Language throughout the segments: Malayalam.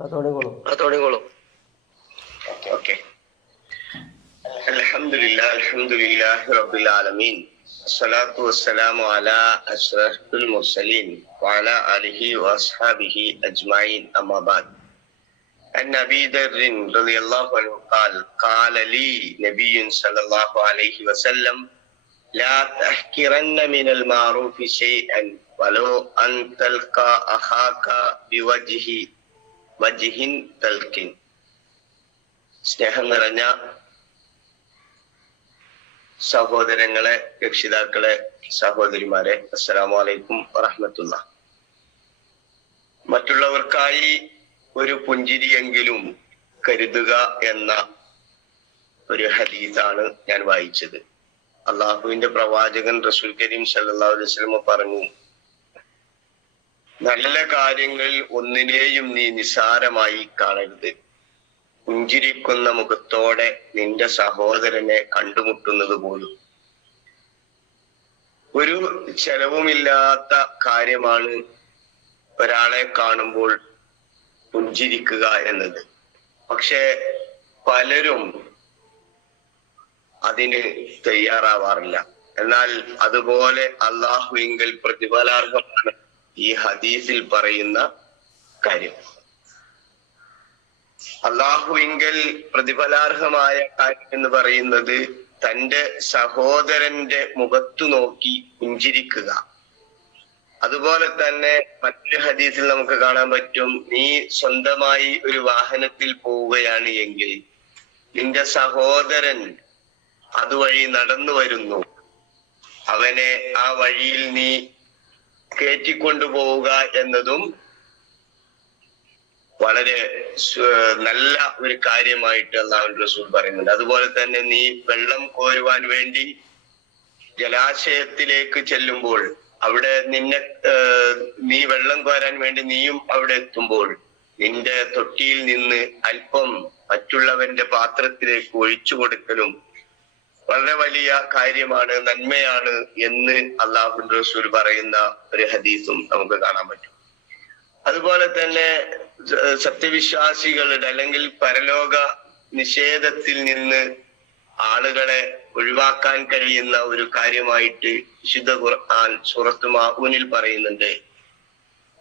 ആ തുടങ്ങിക്കോളൂ ആ തുടങ്ങിക്കോളൂ ഓക്കെ അൽഹംദുലില്ലാ അൽഹംദുലില്ലാഹി റബ്ബിൽ ആലമീൻ الصلاة والسلام على أشرف المرسلين وعلى آله وأصحابه أجمعين أما بعد عن أبي ذر رضي الله عنه قال قال لي نبي صلى الله عليه وسلم لا تحكرن من المعروف شيئا ولو أن تلقى أخاك بوجه വജിഹിൻ തൽക്കിൻ. സ്നേഹം നിറഞ്ഞ സഹോദരങ്ങളെ രക്ഷിതാക്കളെ സഹോദരിമാരെ അസ്സലാമു അലൈക്കും വറഹമത്തുള്ള മറ്റുള്ളവർക്കായി ഒരു പുഞ്ചിരിയെങ്കിലും കരുതുക എന്ന ഒരു ഹദീസാണ് ഞാൻ വായിച്ചത്. അള്ളാഹുവിന്റെ പ്രവാചകൻ റസൂൽ കരീം സല്ലല്ലാഹു അലൈഹി പറഞ്ഞു നല്ല കാര്യങ്ങളിൽ ഒന്നിനെയും നീ നിസാരമായി കാണരുത്. പുഞ്ചിരിക്കുന്ന മുഖത്തോടെ നിന്റെ സഹോദരനെ കണ്ടുമുട്ടുന്നത് പോലും. ഒരു ചെലവുമില്ലാത്ത കാര്യമാണ് ഒരാളെ കാണുമ്പോൾ പുഞ്ചിരിക്കുക എന്നത്. പക്ഷെ പലരും അതിന് തയ്യാറാവാറില്ല. എന്നാൽ അതുപോലെ അള്ളാഹുവിങ്കൽ പ്രതിഫലാർഹമാണ്. ഈ ഹദീസിൽ പറയുന്ന കാര്യം. അള്ളാഹുവിങ്കൽ പ്രതിഫലാർഹമായ കാര്യം എന്ന് പറയുന്നത് തന്റെ സഹോദരന്റെ മുഖത്തു നോക്കി പുഞ്ചിരിക്കുക. അതുപോലെ തന്നെ മറ്റൊരു ഹദീസിൽ നമുക്ക് കാണാൻ പറ്റും നീ സ്വന്തമായി ഒരു വാഹനത്തിൽ പോവുകയാണ് എങ്കിൽ നിന്റെ സഹോദരൻ അതുവഴി നടന്നു വരുന്നു അവനെ ആ വഴിയിൽ നീ കയറ്റിക്കൊണ്ടുപോവുക എന്നതും വളരെ നല്ല ഒരു കാര്യമായിട്ട് അള്ളാഹു റസൂൽ പറയുന്നുണ്ട്. അതുപോലെ തന്നെ നീ വെള്ളം കോരുവാൻ വേണ്ടി ജലാശയത്തിലേക്ക് ചെല്ലുമ്പോൾ അവിടെ നിന്നെ നീ വെള്ളം കോരാൻ വേണ്ടി നീയും അവിടെ എത്തുമ്പോൾ നിന്റെ തൊട്ടിയിൽ നിന്ന് അല്പം മറ്റുള്ളവന്റെ പാത്രത്തിലേക്ക് ഒഴിച്ചു കൊടുക്കലും വളരെ വലിയ കാര്യമാണ് നന്മയാണ് എന്ന് അള്ളാഹു റസൂൽ പറയുന്ന ഒരു ഹദീസും നമുക്ക് കാണാൻ പറ്റും. അതുപോലെ തന്നെ സത്യവിശ്വാസികളുടെ അല്ലെങ്കിൽ പരലോക നിഷേധത്തിൽ നിന്ന് ആളുകളെ ഒഴിവാക്കാൻ കഴിയുന്ന ഒരു കാര്യമായിട്ട് വിശുദ്ധ ഖുർആൻ സൂറത്ത് മാഊനിൽ പറയുന്നുണ്ട്.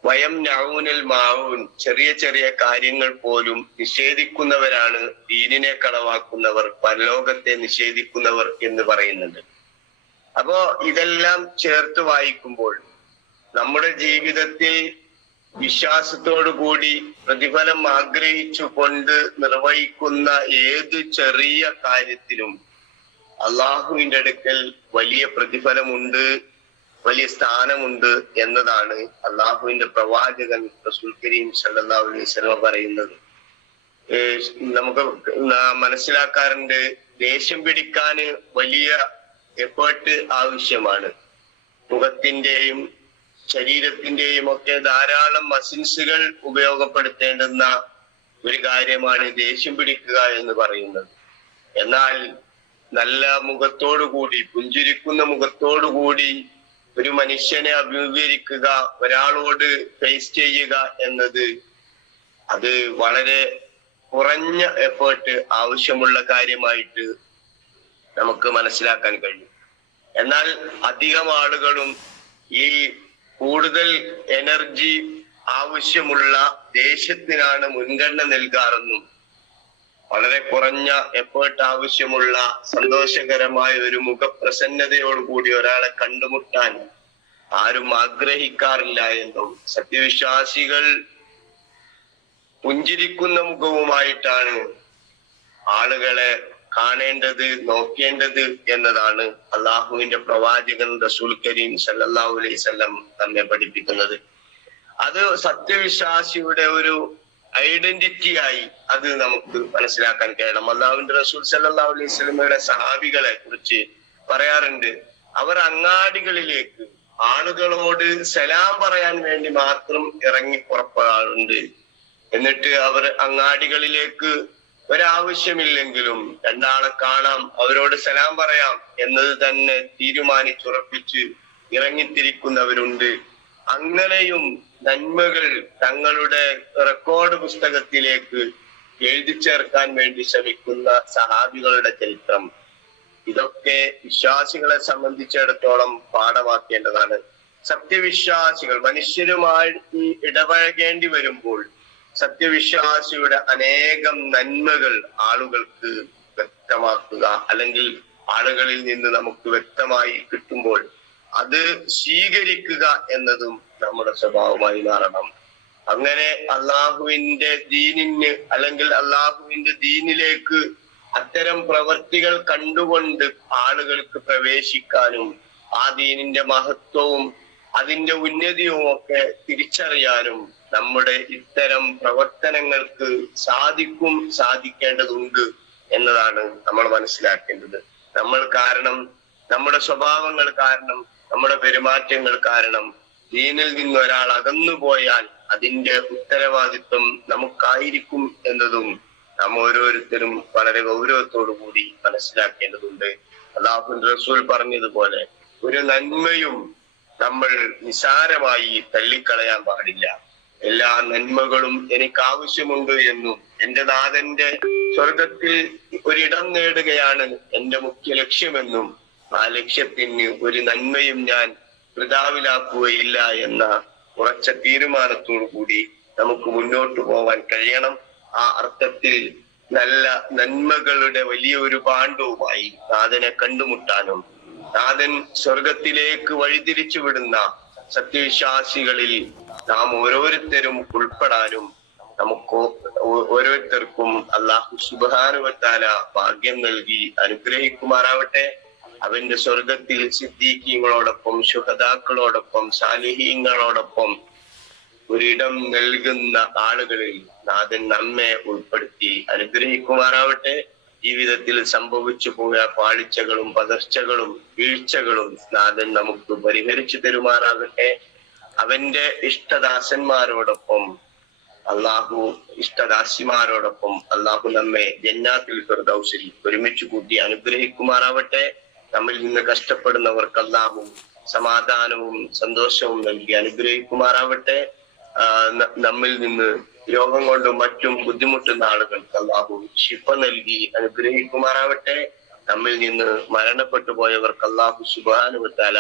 വയം നൗനൽ മാവൂൻ ചെറിയ ചെറിയ കാര്യങ്ങൾ പോലും നിഷേധിക്കുന്നവരാണ് ദീനിനെ കളവാക്കുന്നവർ പരലോകത്തെ നിഷേധിക്കുന്നവർ എന്ന് പറയുന്നുണ്ട് അപ്പോ ഇതെല്ലാം ചേർത്ത് വായിക്കുമ്പോൾ നമ്മുടെ ജീവിതത്തിൽ കൂടി പ്രതിഫലം ആഗ്രഹിച്ചു കൊണ്ട് നിർവഹിക്കുന്ന ഏത് ചെറിയ കാര്യത്തിലും അള്ളാഹുവിന്റെ അടുക്കൽ വലിയ പ്രതിഫലമുണ്ട് വലിയ സ്ഥാനമുണ്ട് എന്നതാണ് അള്ളാഹുവിന്റെ പ്രവാചകൻ റസൂൽ കരീം വസല്ലം പറയുന്നത്. നമുക്ക് മനസ്സിലാക്കാറുണ്ട് ദേഷ്യം പിടിക്കാന് വലിയ എഫേർട്ട് ആവശ്യമാണ്. മുഖത്തിന്റെയും ശരീരത്തിന്റെയും ഒക്കെ ധാരാളം മസിൽസുകൾ ഉപയോഗപ്പെടുത്തേണ്ടുന്ന ഒരു കാര്യമാണ് ദേഷ്യം പിടിക്കുക എന്ന് പറയുന്നത്. എന്നാൽ നല്ല മുഖത്തോടുകൂടി പുഞ്ചിരിക്കുന്ന മുഖത്തോടുകൂടി ഒരു മനുഷ്യനെ അഭിമുഖീകരിക്കുക ഒരാളോട് ഫേസ് ചെയ്യുക എന്നത് അത് വളരെ കുറഞ്ഞ എഫേർട്ട് ആവശ്യമുള്ള കാര്യമായിട്ട് നമുക്ക് മനസ്സിലാക്കാൻ കഴിയും. എന്നാൽ അധികം ആളുകളും ഈ കൂടുതൽ എനർജി ആവശ്യമുള്ള ദേശത്തിനാണ് മുൻഗണന നൽകാറെന്നും വളരെ കുറഞ്ഞ എഫേർട്ട് ആവശ്യമുള്ള സന്തോഷകരമായ ഒരു മുഖപ്രസന്നതയോടുകൂടി ഒരാളെ കണ്ടുമുട്ടാൻ ആരും ആഗ്രഹിക്കാറില്ല എന്നും സത്യവിശ്വാസികൾ പുഞ്ചിരിക്കുന്ന മുഖവുമായിട്ടാണ് ആളുകളെ കാണേണ്ടത് നോക്കേണ്ടത് എന്നതാണ് അള്ളാഹുവിന്റെ പ്രവാചകൻ റസൂൽ കരീം സല്ലല്ലാഹു അലൈഹി വസല്ലം നമ്മെ പഠിപ്പിക്കുന്നത്. അത് സത്യവിശ്വാസിയുടെ ഒരു ഐഡന്റിറ്റി ആയി അത് നമുക്ക് മനസ്സിലാക്കാൻ കഴിയണം. അള്ളാഹുവിന്റെ റസൂൽ സല്ലല്ലാഹു അലൈഹി വസല്ലമയുടെ സഹാബികളെ കുറിച്ച് പറയാറുണ്ട്. അവർ അങ്ങാടികളിലേക്ക് ആളുകളോട് സലാം പറയാൻ വേണ്ടി മാത്രം ഇറങ്ങി പുറപ്പെടാറുണ്ട്. എന്നിട്ട് അവർ അങ്ങാടികളിലേക്ക് ഒരാവശ്യമില്ലെങ്കിലും രണ്ടാളെ കാണാം അവരോട് സലാം പറയാം എന്നത് തന്നെ തീരുമാനിച്ചുറപ്പിച്ച് ഇറങ്ങിത്തിരിക്കുന്നവരുണ്ട്. അങ്ങനെയും നന്മകൾ തങ്ങളുടെ റെക്കോർഡ് പുസ്തകത്തിലേക്ക് എഴുതി ചേർക്കാൻ വേണ്ടി ശ്രമിക്കുന്ന സഹാബികളുടെ ചരിത്രം. ഇതൊക്കെ വിശ്വാസികളെ സംബന്ധിച്ചിടത്തോളം പാഠമാക്കേണ്ടതാണ്. സത്യവിശ്വാസികൾ മനുഷ്യരുമായി ഇടപഴകേണ്ടി വരുമ്പോൾ സത്യവിശ്വാസിയുടെ അനേകം നന്മകൾ ആളുകൾക്ക് വ്യക്തമാക്കുക അല്ലെങ്കിൽ ആളുകളിൽ നിന്ന് നമുക്ക് വ്യക്തമായി കിട്ടുമ്പോൾ അത് സ്വീകരിക്കുക എന്നതും നമ്മുടെ സ്വഭാവമായി മാറണം. അങ്ങനെ അള്ളാഹുവിന്റെ ദീനിന് അല്ലെങ്കിൽ അള്ളാഹുവിന്റെ ദീനിലേക്ക് അത്തരം പ്രവർത്തികൾ കണ്ടുകൊണ്ട് ആളുകൾക്ക് പ്രവേശിക്കാനും ആ ദീനിന്റെ മഹത്വവും അതിന്റെ ഉന്നതിയും ഒക്കെ തിരിച്ചറിയാനും നമ്മുടെ ഇത്തരം പ്രവർത്തനങ്ങൾക്ക് സാധിക്കും സാധിക്കേണ്ടതുണ്ട് എന്നതാണ് നമ്മൾ മനസ്സിലാക്കേണ്ടത്. നമ്മൾ കാരണം നമ്മുടെ സ്വഭാവങ്ങൾ കാരണം നമ്മുടെ പെരുമാറ്റങ്ങൾ കാരണം ദീനിൽ നിന്ന് ഒരാൾ അകന്നു പോയാൽ അതിന്റെ ഉത്തരവാദിത്വം നമുക്കായിരിക്കും എന്നതും നാം ഓരോരുത്തരും വളരെ ഗൗരവത്തോടു കൂടി മനസ്സിലാക്കേണ്ടതുണ്ട്. അള്ളാഹു റസൂൽ പറഞ്ഞതുപോലെ ഒരു നന്മയും നമ്മൾ നിസാരമായി തള്ളിക്കളയാൻ പാടില്ല. എല്ലാ നന്മകളും എനിക്ക് ആവശ്യമുണ്ട് എന്നും എന്റെ നാഥന്റെ സ്വർഗത്തിൽ ഒരിടം നേടുകയാണ് എന്റെ മുഖ്യ ലക്ഷ്യമെന്നും ആ ലക്ഷ്യത്തിന് ഒരു നന്മയും ഞാൻ പിതാവിലാക്കുകയില്ല എന്ന ഉറച്ച തീരുമാനത്തോടു കൂടി നമുക്ക് മുന്നോട്ട് പോവാൻ കഴിയണം. ആ അർത്ഥത്തിൽ നല്ല നന്മകളുടെ വലിയ ഒരു പാണ്ഡവുമായി നാഥനെ കണ്ടുമുട്ടാനും നാഥൻ സ്വർഗത്തിലേക്ക് വഴിതിരിച്ചു വിടുന്ന സത്യവിശ്വാസികളിൽ നാം ഓരോരുത്തരും ഉൾപ്പെടാനും നമുക്ക് ഓരോരുത്തർക്കും അള്ളാഹു സുബാനുവത്താല ഭാഗ്യം നൽകി അനുഗ്രഹിക്കുമാറാവട്ടെ. അവന്റെ സ്വർഗത്തിൽ സിദ്ദീഖീങ്ങളോടൊപ്പം ശുഹദാക്കളോടൊപ്പം സാലിഹീങ്ങളോടൊപ്പം ഒരിടം നൽകുന്ന ആളുകളിൽ നാഥൻ നമ്മെ ഉൾപ്പെടുത്തി അനുഗ്രഹിക്കുമാറാവട്ടെ. ജീവിതത്തിൽ സംഭവിച്ചു പോയ പാളിച്ചകളും പതർച്ചകളും വീഴ്ചകളും നാഥൻ നമുക്ക് പരിഹരിച്ചു തരുമാറാകട്ടെ. അവന്റെ ഇഷ്ടദാസന്മാരോടൊപ്പം അള്ളാഹു ഇഷ്ടദാസിമാരോടൊപ്പം അള്ളാഹു നമ്മെ ജന്നാത്തിൽ ഫിർദൌസിൽ ഒരുമിച്ച് കൂട്ടി അനുഗ്രഹിക്കുമാറാവട്ടെ. നമ്മിൽ നിന്ന് കഷ്ടപ്പെടുന്നവർക്ക് അല്ലാഹു സമാധാനവും സന്തോഷവും നൽകി അനുഗ്രഹിക്കുമാറാവട്ടെ. നമ്മിൽ നിന്ന് രോഗം കൊണ്ടും മറ്റും ബുദ്ധിമുട്ടുന്ന ആളുകൾക്ക് അല്ലാഹു ശിഫ നൽകി അനുഗ്രഹിക്കുമാറാവട്ടെ. നമ്മിൽ നിന്ന് മരണപ്പെട്ടു പോയവർക്ക് അല്ലാഹു സുബാനുവത്താല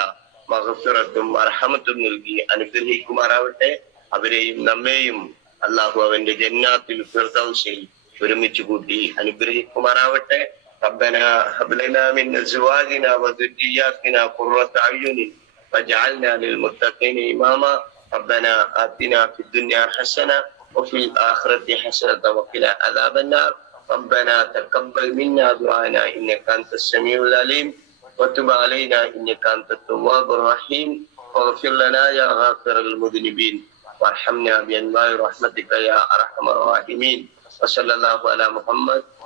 മഹഫിറത്തും അർഹമത്തും നൽകി അനുഗ്രഹിക്കുമാറാവട്ടെ. അവരെയും നമ്മെയും അല്ലാഹു അവന്റെ ജന്നാത്തിൽ ഫിർദൗസിൽ ഒരുമിച്ച് കൂട്ടി അനുഗ്രഹിക്കുമാറാവട്ടെ. ربنا هب لنا من أزواجنا وذرياتنا قرة أعين واجعلنا للمتقين إماما. ربنا آتنا في الدنيا حسنة وفي الآخرة حسنة وقنا عذاب النار. ربنا تقبل منا دعانا إنك أنت السميع العليم. وتب علينا إنك أنت التواب الرحيم. واغفر لنا يا غافر المذنبين. وارحمنا بأنواع رحمتك يا أرحم الراحمين. وصلى الله على محمد